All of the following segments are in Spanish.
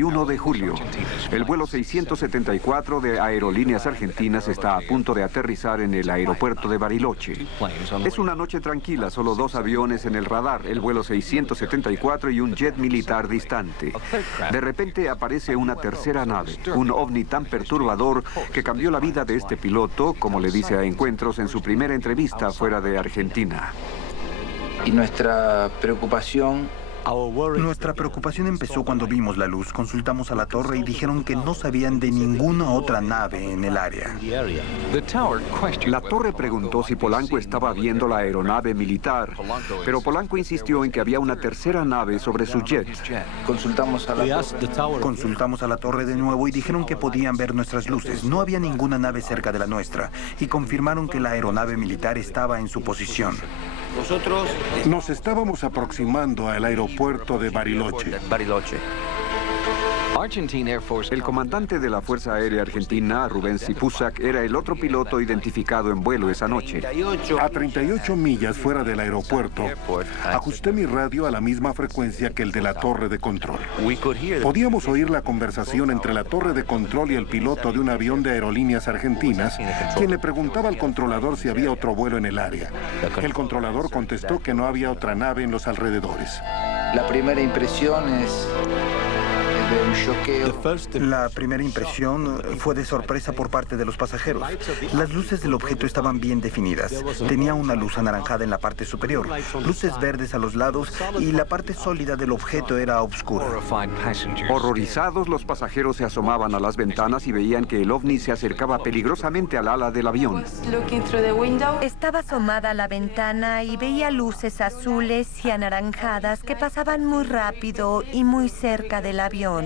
1 de julio. El vuelo 674 de Aerolíneas Argentinas está a punto de aterrizar en el aeropuerto de Bariloche. Es una noche tranquila, solo 2 aviones en el radar, el vuelo 674 y un jet militar distante. De repente aparece una tercera nave, un ovni tan perturbador que cambió la vida de este piloto, como le dice a Encuentros en su primera entrevista fuera de Argentina. Y nuestra preocupación empezó cuando vimos la luz. Consultamos a la torre y dijeron que no sabían de ninguna otra nave en el área. La torre preguntó si Polanco estaba viendo la aeronave militar, pero Polanco insistió en que había una tercera nave sobre su jet. Consultamos a la torre de nuevo y dijeron que podían ver nuestras luces. No había ninguna nave cerca de la nuestra y confirmaron que la aeronave militar estaba en su posición. Nosotros nos estábamos aproximando al aeropuerto de Bariloche. El comandante de la Fuerza Aérea Argentina, Rubén Sipusak, era el otro piloto identificado en vuelo esa noche. A 38 millas fuera del aeropuerto, ajusté mi radio a la misma frecuencia que el de la torre de control. Podíamos oír la conversación entre la torre de control y el piloto de un avión de Aerolíneas Argentinas, quien le preguntaba al controlador si había otro vuelo en el área. El controlador contestó que no había otra nave en los alrededores. La primera impresión es de un choqueo. La primera impresión fue de sorpresa por parte de los pasajeros. Las luces del objeto estaban bien definidas. Tenía una luz anaranjada en la parte superior, luces verdes a los lados y la parte sólida del objeto era oscura. Horrorizados, los pasajeros se asomaban a las ventanas y veían que el ovni se acercaba peligrosamente al ala del avión. Estaba asomada a la ventana y veía luces azules y anaranjadas que pasaban muy rápido y muy cerca del avión.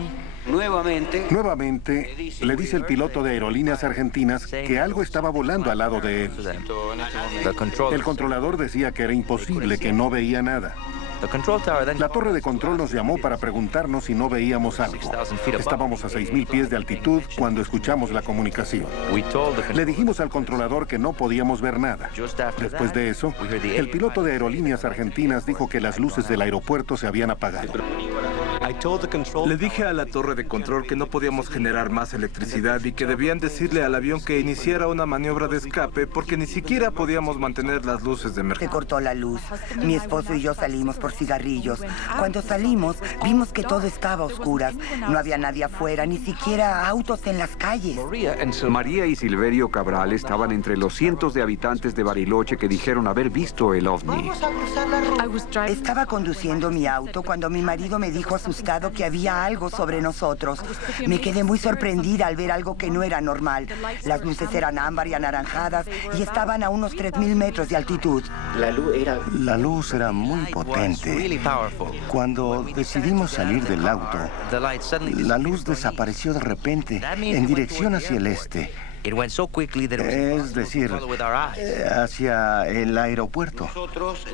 Nuevamente, le dice el piloto de Aerolíneas Argentinas que algo estaba volando al lado de él. El controlador decía que era imposible, que no veía nada. La torre de control nos llamó para preguntarnos si no veíamos algo. Estábamos a 6.000 pies de altitud cuando escuchamos la comunicación. Le dijimos al controlador que no podíamos ver nada. Después de eso, el piloto de Aerolíneas Argentinas dijo que las luces del aeropuerto se habían apagado. Le dije a la torre de control que no podíamos generar más electricidad y que debían decirle al avión que iniciara una maniobra de escape porque ni siquiera podíamos mantener las luces de Se emergencia. cortó la luz. Mi esposo y yo salimos por cigarrillos. Cuando salimos, vimos que todo estaba a oscuras. No había nadie afuera, ni siquiera autos en las calles. María y Silverio Cabral estaban entre los cientos de habitantes de Bariloche que dijeron haber visto el ovni. Estaba conduciendo mi auto cuando mi marido me dijo asustado que había algo sobre nosotros. Me quedé muy sorprendida al ver algo que no era normal. Las luces eran ámbar y anaranjadas y estaban a unos 3.000 metros de altitud. La luz era muy potente. Cuando decidimos salir del auto, la luz desapareció de repente en dirección hacia el este. Es decir, hacia el aeropuerto.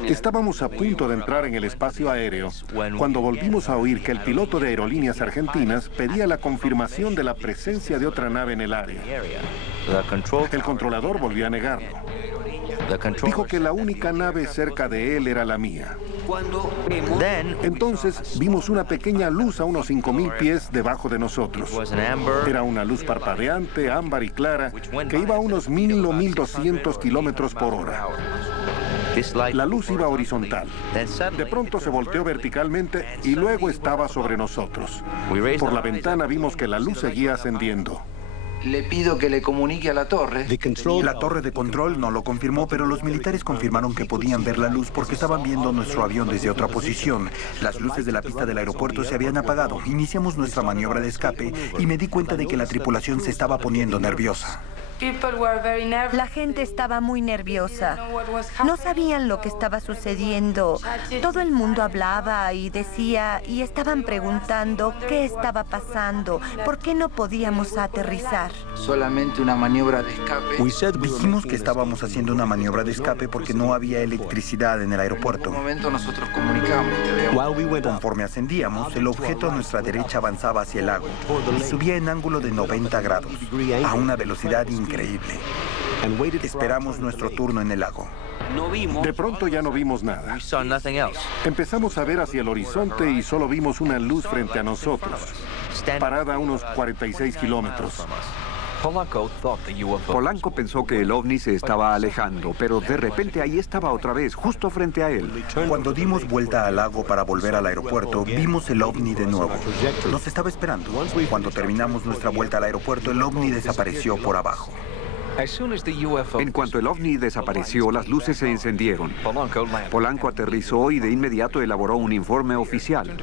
Estábamos a punto de entrar en el espacio aéreo cuando volvimos a oír que el piloto de Aerolíneas Argentinas pedía la confirmación de la presencia de otra nave en el área. El controlador volvió a negarlo. Dijo que la única nave cerca de él era la mía. Entonces vimos una pequeña luz a unos 5.000 pies debajo de nosotros. Era una luz parpadeante, ámbar y clara, que iba a unos 1.000 o 1.200 kilómetros por hora. La luz iba horizontal. De pronto se volteó verticalmente y luego estaba sobre nosotros. Por la ventana vimos que la luz seguía ascendiendo. Le pido que le comunique a la torre. La torre de control no lo confirmó, pero los militares confirmaron que podían ver la luz porque estaban viendo nuestro avión desde otra posición. Las luces de la pista del aeropuerto se habían apagado. Iniciamos nuestra maniobra de escape y me di cuenta de que la tripulación se estaba poniendo nerviosa. La gente estaba muy nerviosa. No sabían lo que estaba sucediendo. Todo el mundo hablaba y decía, y estaban preguntando qué estaba pasando, por qué no podíamos aterrizar. Solamente una maniobra de escape. Dijimos que estábamos haciendo una maniobra de escape porque no había electricidad en el aeropuerto. En un momento nosotros comunicamos. Te veo. Conforme ascendíamos, el objeto a nuestra derecha avanzaba hacia el lago y subía en ángulo de 90 grados, a una velocidad increíble. Esperamos nuestro turno en el lago. De pronto ya no vimos nada. Empezamos a ver hacia el horizonte y solo vimos una luz frente a nosotros. parada a unos 46 kilómetros. Polanco pensó que el ovni se estaba alejando, pero de repente ahí estaba otra vez, justo frente a él. Cuando dimos vuelta al lago para volver al aeropuerto, vimos el ovni de nuevo. Nos estaba esperando. Cuando terminamos nuestra vuelta al aeropuerto, el ovni desapareció por abajo. En cuanto el ovni desapareció, las luces se encendieron. Polanco aterrizó y de inmediato elaboró un informe oficial.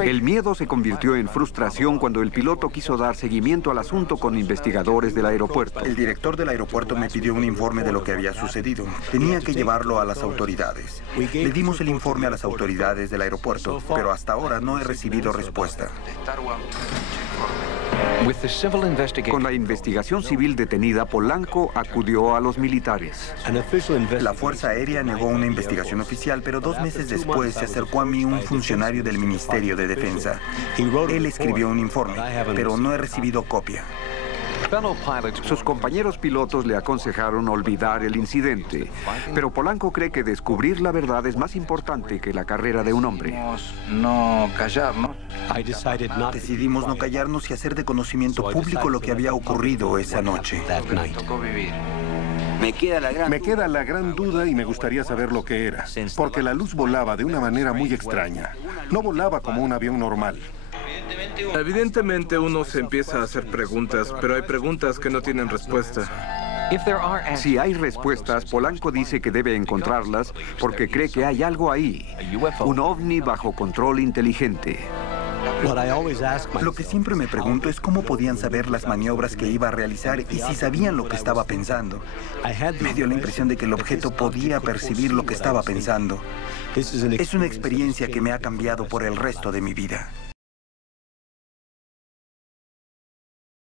El miedo se convirtió en frustración cuando el piloto quiso dar seguimiento al asunto con investigadores del aeropuerto. El director del aeropuerto me pidió un informe de lo que había sucedido. Tenía que llevarlo a las autoridades. Le dimos el informe a las autoridades del aeropuerto, pero hasta ahora no he recibido respuesta. Con la investigación civil detenida, Polanco acudió a los militares. La Fuerza Aérea negó una investigación oficial, pero 2 meses después se acercó a mí un funcionario del Ministerio de Defensa. Él escribió un informe, pero no he recibido copia. Sus compañeros pilotos le aconsejaron olvidar el incidente, pero Polanco cree que descubrir la verdad es más importante que la carrera de un hombre. No callarnos. Decidimos no callarnos y hacer de conocimiento público lo que había ocurrido esa noche. Me queda la gran duda y me gustaría saber lo que era, porque la luz volaba de una manera muy extraña. No volaba como un avión normal. Evidentemente uno se empieza a hacer preguntas, pero hay preguntas que no tienen respuesta. Si hay respuestas, Polanco dice que debe encontrarlas porque cree que hay algo ahí, un ovni bajo control inteligente. Lo que siempre me pregunto es cómo podían saber las maniobras que iba a realizar y si sabían lo que estaba pensando. Me dio la impresión de que el objeto podía percibir lo que estaba pensando. Es una experiencia que me ha cambiado por el resto de mi vida.